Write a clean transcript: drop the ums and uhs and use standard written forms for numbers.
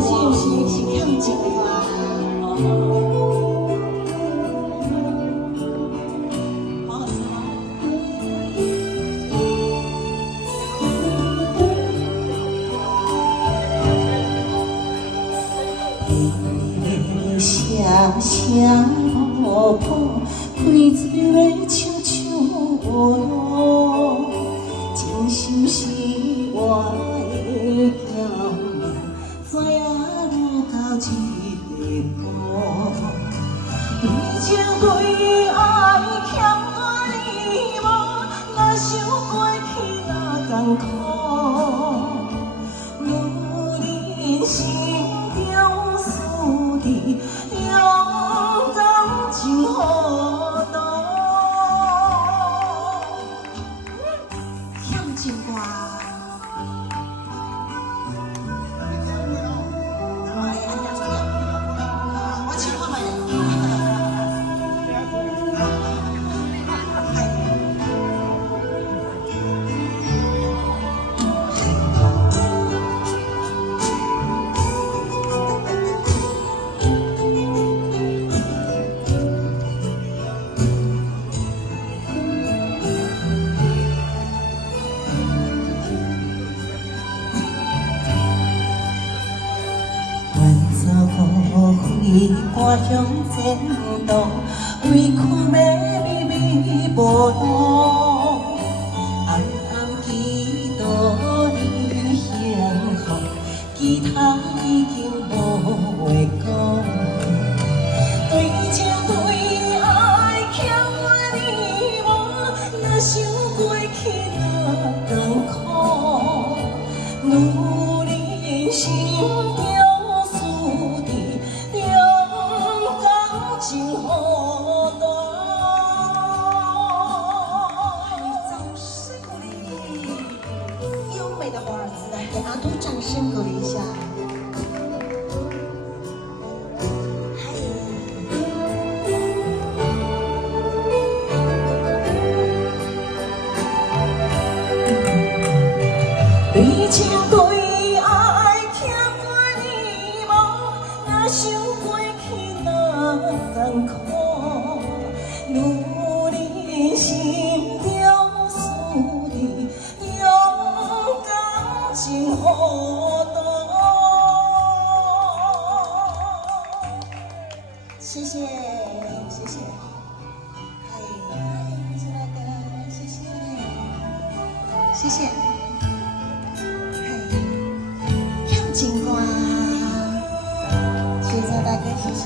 是毋是欠情话？好好吃哦。声声落雨，开水要唱唱哟，真心是我的骄傲，怎样落到这个步？对情对爱欠我你无，若想过去哪甘苦？女人心中思念，勇敢真好多。欠情歌。为伴向前途，为看要美美无路，暗暗祈祷你幸福，其他已经无话讲。对情对爱欠我你无，若想过去哪甘苦？女人心中。真好大，掌声鼓励！优美的华尔兹，来给阿杜掌声鼓励一下。对情对爱欠我你无，若想过去哪甘苦？女人心中思念，勇敢真好大。谢谢，谢谢。嗨，亲爱的，谢谢，谢谢。嗨，唱情歌，谢谢大哥，谢谢。